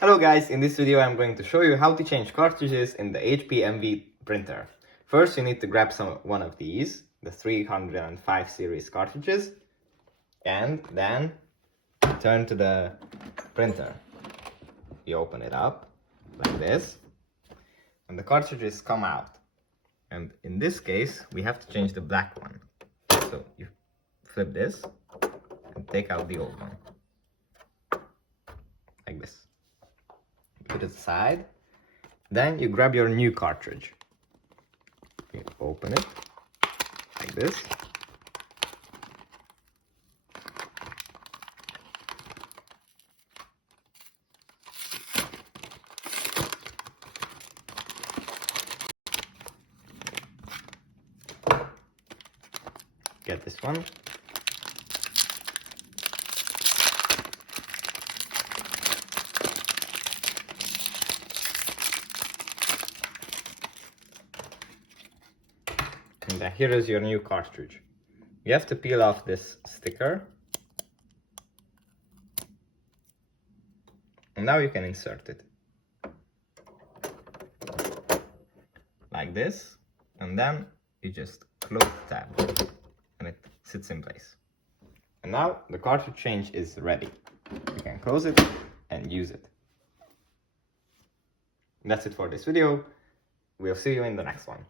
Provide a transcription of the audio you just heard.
Hello guys, in this video I'm going to show you how to change cartridges in the HP MV printer. First you need to grab one of these, the 305 series cartridges, and then turn to the printer. You open it up like this and the cartridges come out. And in this case we have to change the black one. So you flip this and take out the old one. Like this. Put it aside. Then you grab your new cartridge. You open it like this. Get this one. And here is your new cartridge. You have to peel off this sticker. And now you can insert it. Like this. And then you just close the tab. And it sits in place. And now the cartridge change is ready. You can close it and use it. That's it for this video. We'll see you in the next one.